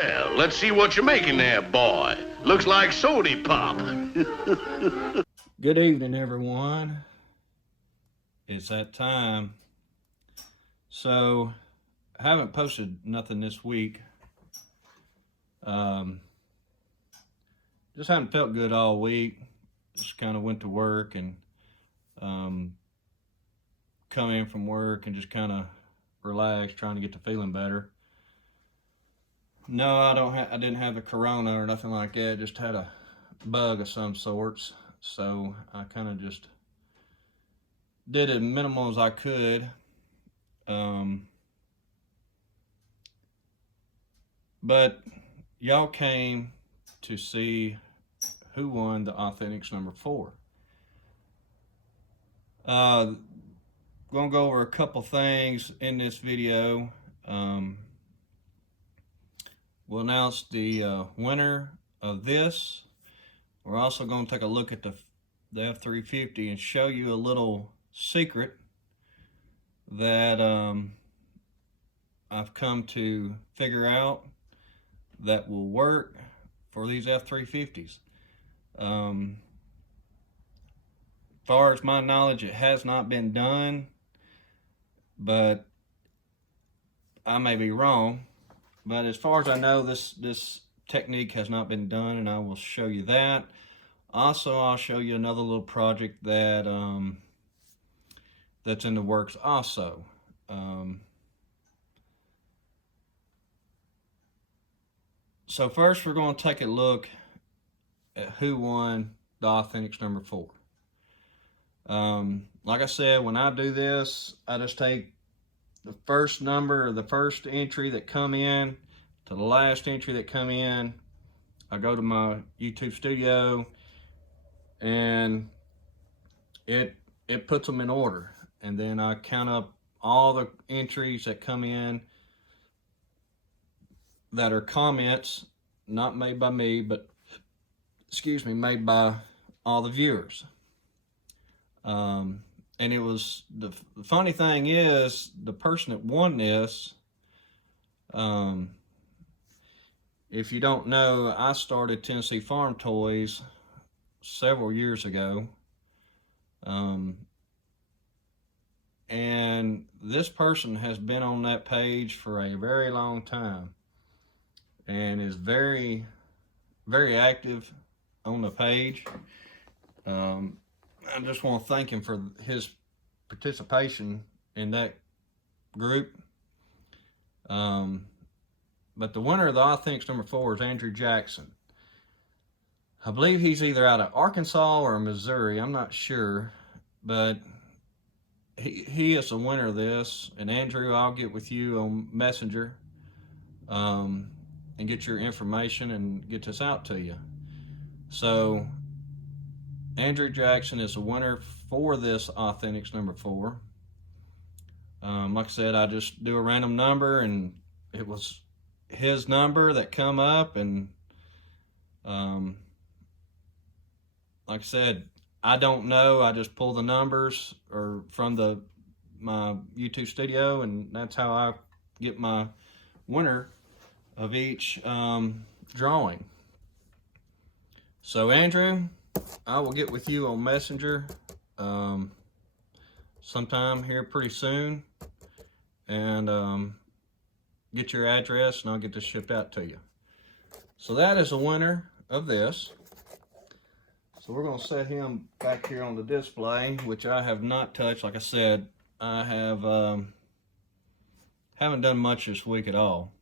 Well, let's see what you're making there, boy. Looks like sody pop. Good evening, everyone. It's that time. So, I haven't posted nothing this week. Just haven't felt good all week. Just kind of went to work and come in from work and just kind of relaxed, trying to get to feeling better. No, I didn't have the corona or nothing like that. Just had a bug of some sorts. So I kind of just did as minimal as I could. But y'all came to see who won the Authentics number 4. Gonna go over a couple things in this video. We'll announce the winner of this. We're also going to take a look at the F350 and show you a little secret that I've come to figure out that will work for these F350s. As far as my knowledge, it has not been done, but I may be wrong. But as far as I know, this technique has not been done, and I will show you that. Also, I'll show you another little project that that's in the works also. So first, we're going to take a look at who won the Authentics number 4. Like I said, when I do this, I just take the first number or the first entry that come in to the last entry that come in. I go to my YouTube studio and it puts them in order, and then I count up all the entries that come in that are comments not made by me, but made by all the viewers. And it was the funny thing is, the person that won this, if you don't know, I started Tennessee Farm Toys several years ago. And this person has been on that page for a very long time and is very, very active on the page. I just want to thank him for his participation in that group. But the winner of the Authentics number 4 is Andrew Jackson. I believe he's either out of Arkansas or Missouri. I'm not sure, but he is the winner of this. And Andrew, I'll get with you on Messenger and get your information and get this out to you. So Andrew Jackson is the winner for this Authentics number 4. Like I said, I just do a random number, and it was his number that come up, and like I said, I don't know. I just pull the numbers or from my YouTube studio, and that's how I get my winner of each drawing. So Andrew, I will get with you on Messenger sometime here pretty soon, and get your address, and I'll get this shipped out to you. So that is the winner of this. So we're going to set him back here on the display, which I have not touched. Like I said, I haven't done much this week at all.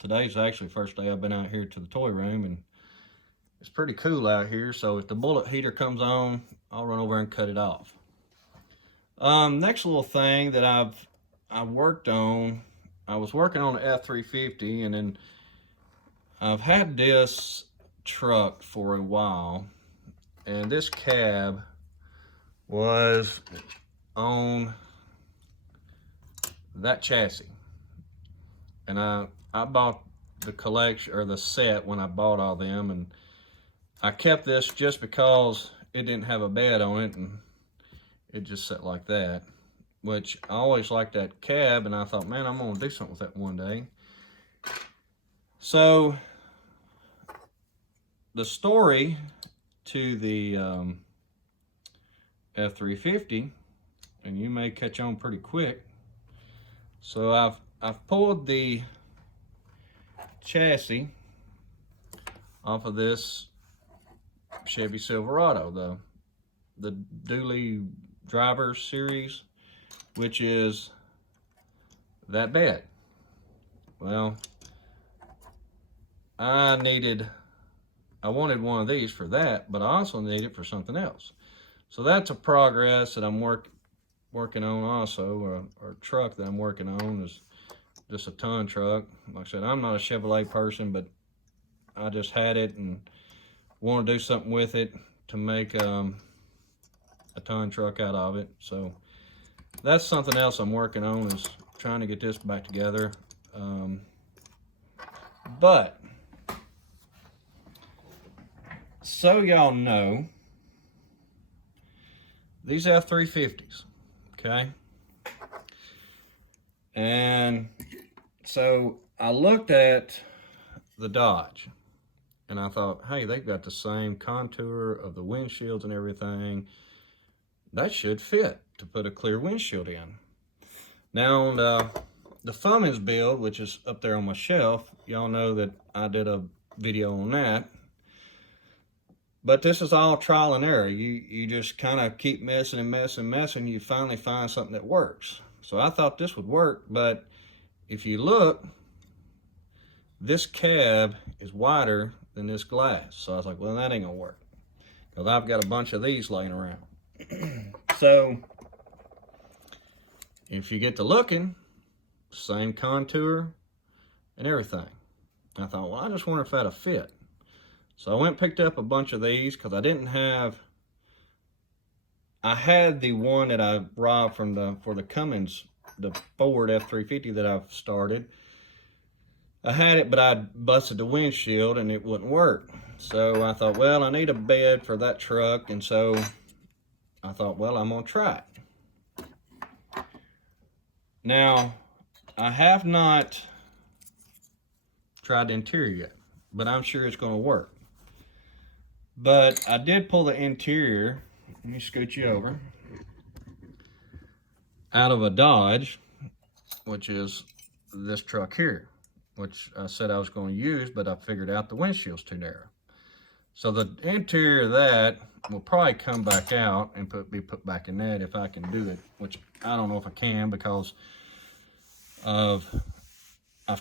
Today's actually the first day I've been out here to the toy room, and it's pretty cool out here. So if the bullet heater comes on, I'll run over and cut it off. Next little thing that I worked on, I was working on the F350, and then I've had this truck for a while, and this cab was on that chassis, and I bought the collection or the set when I bought all them, and I kept this just because it didn't have a bed on it, and it just sat like that, which I always liked that cab, and I thought, man, I'm gonna do something with that one day. So the story to the F-350, and you may catch on pretty quick. So I've pulled the chassis off of this Chevy Silverado, the dually driver series, which is that bed. Well, I wanted one of these for that, but I also need it for something else. So that's a progress that I'm working on also. Or truck that I'm working on is just a ton truck. Like I said, I'm not a Chevrolet person, but I just had it and want to do something with it to make a ton truck out of it. So that's something else I'm working on, is trying to get this back together. But so y'all know, these F-350s, okay? And so I looked at the Dodge and I thought, hey, they've got the same contour of the windshields and everything. That should fit to put a clear windshield in. Now on the Fummins build, which is up there on my shelf, y'all know that I did a video on that. But this is all trial and error. You just kind of keep messing and messing. You finally find something that works. So I thought this would work, but if you look, this cab is wider than this glass. So I was like, well, that ain't gonna work, because I've got a bunch of these laying around. So if you get to looking, same contour and everything. I thought, well, I just wonder if that'll fit. So I went and picked up a bunch of these, because I had the one that I robbed for the Cummins, the Ford F-350 that I've started. I had it, but I busted the windshield and it wouldn't work. So I thought, well, I need a bed for that truck, and so I thought, well, I'm gonna try it. Now, I have not tried the interior yet, but I'm sure it's gonna work. But I did pull the interior, let me scoot you over, out of a Dodge, which is this truck here, which I said I was going to use, but I figured out the windshield's too narrow. So the interior of that will probably come back out and be put back in that if I can do it, which I don't know if I can, because I've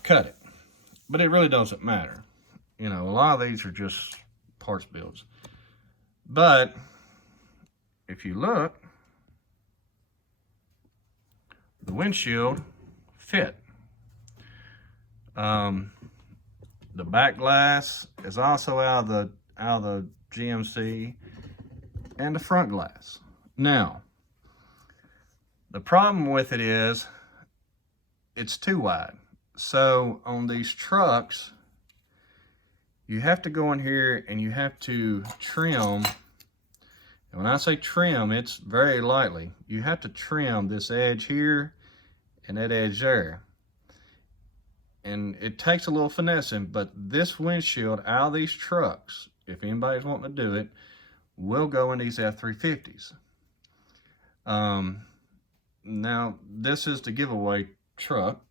cut it. But it really doesn't matter. You know, a lot of these are just parts builds. But if you look, the windshield fit. The back glass is also out of the GMC, and the front glass. Now, the problem with it is it's too wide. So on these trucks, you have to go in here and you have to trim. And when I say trim, it's very lightly. You have to trim this edge here and that edge there. And it takes a little finessing, but this windshield out of these trucks, if anybody's wanting to do it, will go in these F-350s. Now, this is the giveaway truck.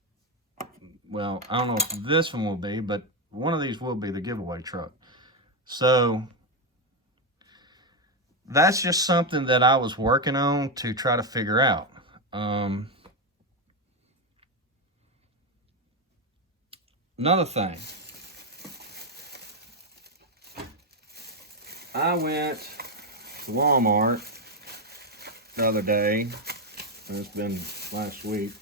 Well, I don't know if this one will be, but one of these will be the giveaway truck. So that's just something that I was working on to try to figure out. Another thing, I went to Walmart the other day, and it's been last week,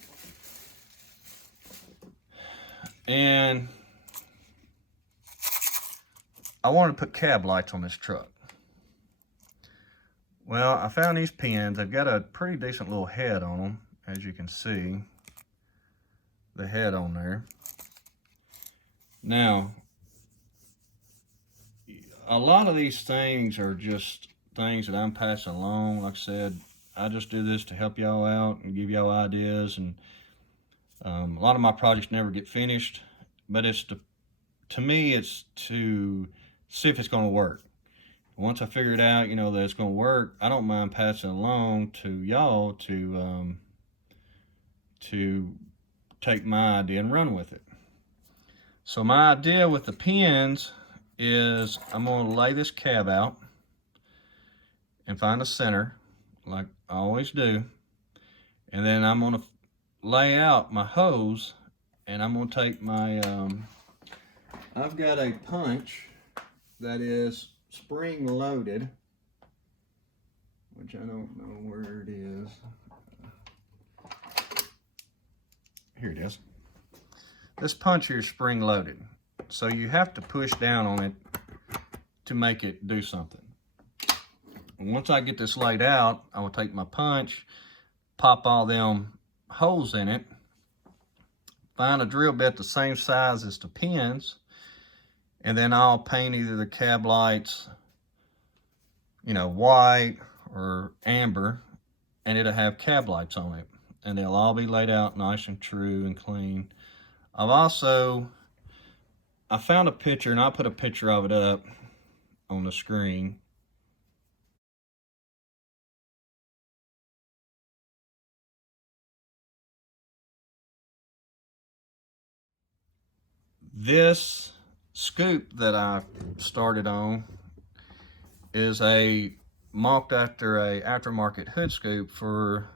and I wanted to put cab lights on this truck. Well, I found these pins. They've got a pretty decent little head on them, as you can see, the head on there. Now, a lot of these things are just things that I'm passing along. Like I said, I just do this to help y'all out and give y'all ideas. And a lot of my projects never get finished, but it's to me, it's to see if it's going to work. Once I figure it out, you know, that it's going to work, I don't mind passing along to y'all to take my idea and run with it. So my idea with the pins is I'm going to lay this cab out and find a center like I always do, and then I'm going to lay out my hose, and I'm going to take my I've got a punch that is spring loaded, which I don't know where it is. Here it is. This punch here is spring loaded, so you have to push down on it to make it do something. And once I get this laid out, I will take my punch, pop all them holes in it, find a drill bit the same size as the pins, and then I'll paint either the cab lights, you know, white or amber, and it'll have cab lights on it, and they'll all be laid out nice and true and clean. I found a picture, and I'll put a picture of it up on the screen. This scoop that I started on is mocked after a aftermarket hood scoop for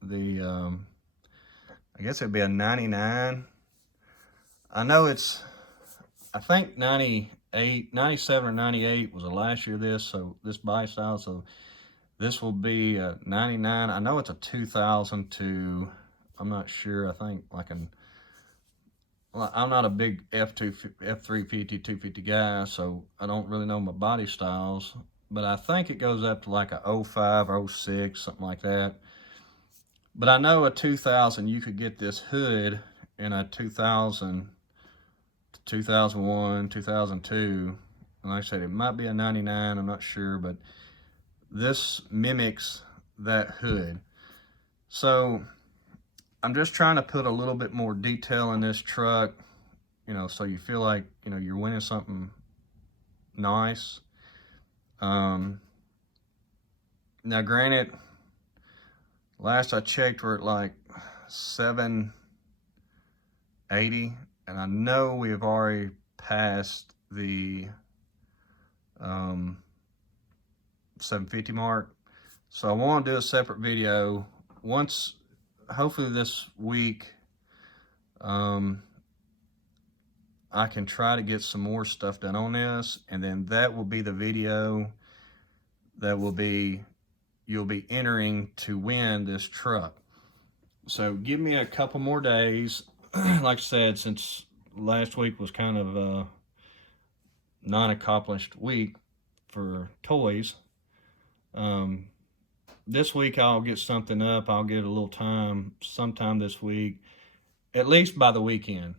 the, I guess it'd be a 99. I know I think 98, 97 or 98 was the last year of this bike style, so this will be a 99. I know it's a 2000 to, I'm not sure, I think like I'm not a big F350, 250 guy, so I don't really know my body styles, but I think it goes up to like a 05 or 06, something like that. But I know a 2000, you could get this hood in a 2000, 2001, 2002. And like I said, it might be a 99, I'm not sure, but this mimics that hood. So I'm just trying to put a little bit more detail in this truck, you know, so you feel like, you know, you're winning something nice. Now granted, last I checked we're at like 780, and I know we have already passed the 750 mark. So I want to do a separate video once, hopefully this week. I can try to get some more stuff done on this, and then that will be the video that will be, you'll be entering to win this truck. So give me a couple more days. Like I said, since last week was kind of a non-accomplished week for toys, this week I'll get something up. I'll get a little time sometime this week, at least by the weekend.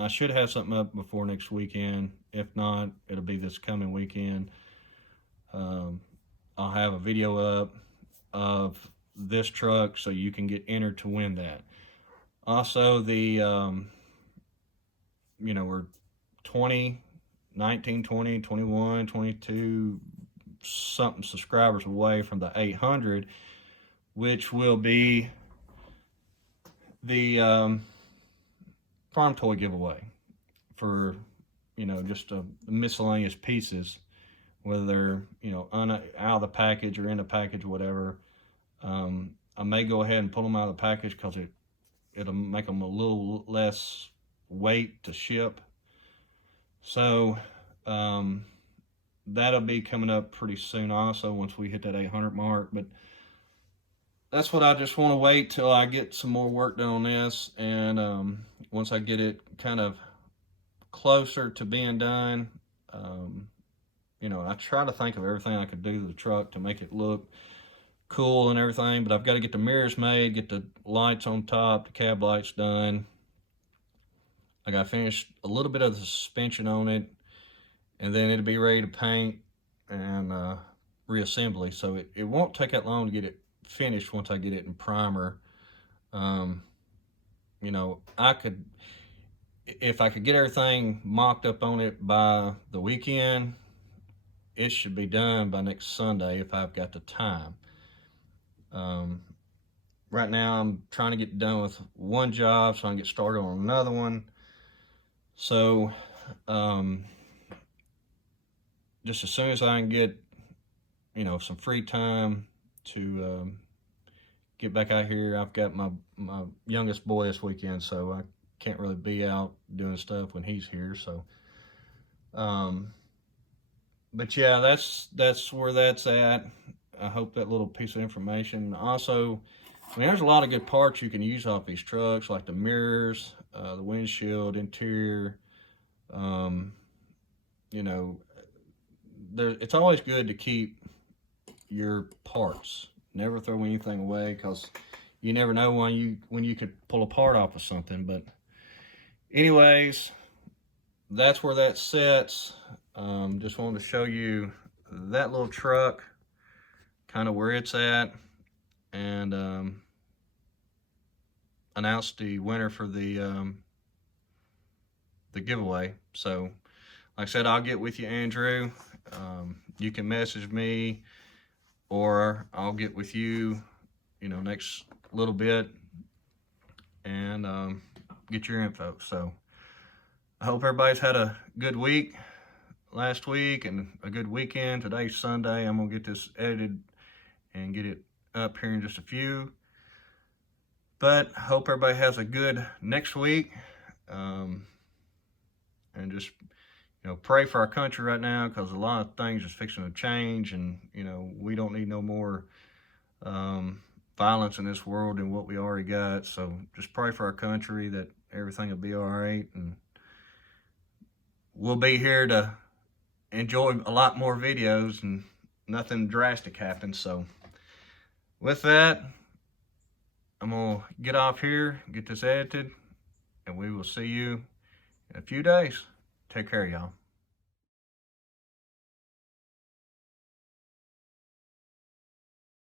I should have something up before next weekend. If not, it'll be this coming weekend. I'll have a video up of this truck so you can get entered to win that. Also, the, you know, we're 19, 20, 21, 22, something subscribers away from the 800, which will be the farm toy giveaway for, you know, just miscellaneous pieces, whether they're, you know, out of the package or in the package, whatever. I may go ahead and pull them out of the package because it'll make them a little less weight to ship. So that'll be coming up pretty soon also once we hit that 800 mark. But that's what I just want to wait till I get some more work done on this, and once I get it kind of closer to being done, you know, I try to think of everything I could do to the truck to make it look cool and everything, but I've got to get the mirrors made, get the lights on top, the cab lights done. I got to finish a little bit of the suspension on it, and then it'll be ready to paint and reassembly. So it won't take that long to get it finished once I get it in primer. You know, if I could get everything mocked up on it by the weekend, it should be done by next Sunday if I've got the time. Right now I'm trying to get done with one job so I can get started on another one. So just as soon as I can get, some free time to get back out here. I've got my youngest boy this weekend, so I can't really be out doing stuff when he's here. So, but yeah, that's where that's at. I hope that little piece of information. Also, there's a lot of good parts you can use off these trucks, like the mirrors, the windshield, interior. It's always good to keep your parts. Never throw anything away, because you never know when you could pull a part off of something. But anyways, that's where that sits. Just wanted to show you that little truck, kind of where it's at, and announce the winner for the giveaway. So, like I said, I'll get with you, Andrew. You can message me, or I'll get with you, next little bit, and get your info. So I hope everybody's had a good week last week and a good weekend. Today's Sunday. I'm gonna get this edited and get it up here in just a few. But hope everybody has a good next week. And just pray for our country right now, because a lot of things are fixing to change, and we don't need no more violence in this world than what we already got. So just pray for our country that everything will be all right, and we'll be here to enjoy a lot more videos and nothing drastic happens. So with that, I'm gonna get off here, get this edited, and we will see you in a few days. Take care, y'all.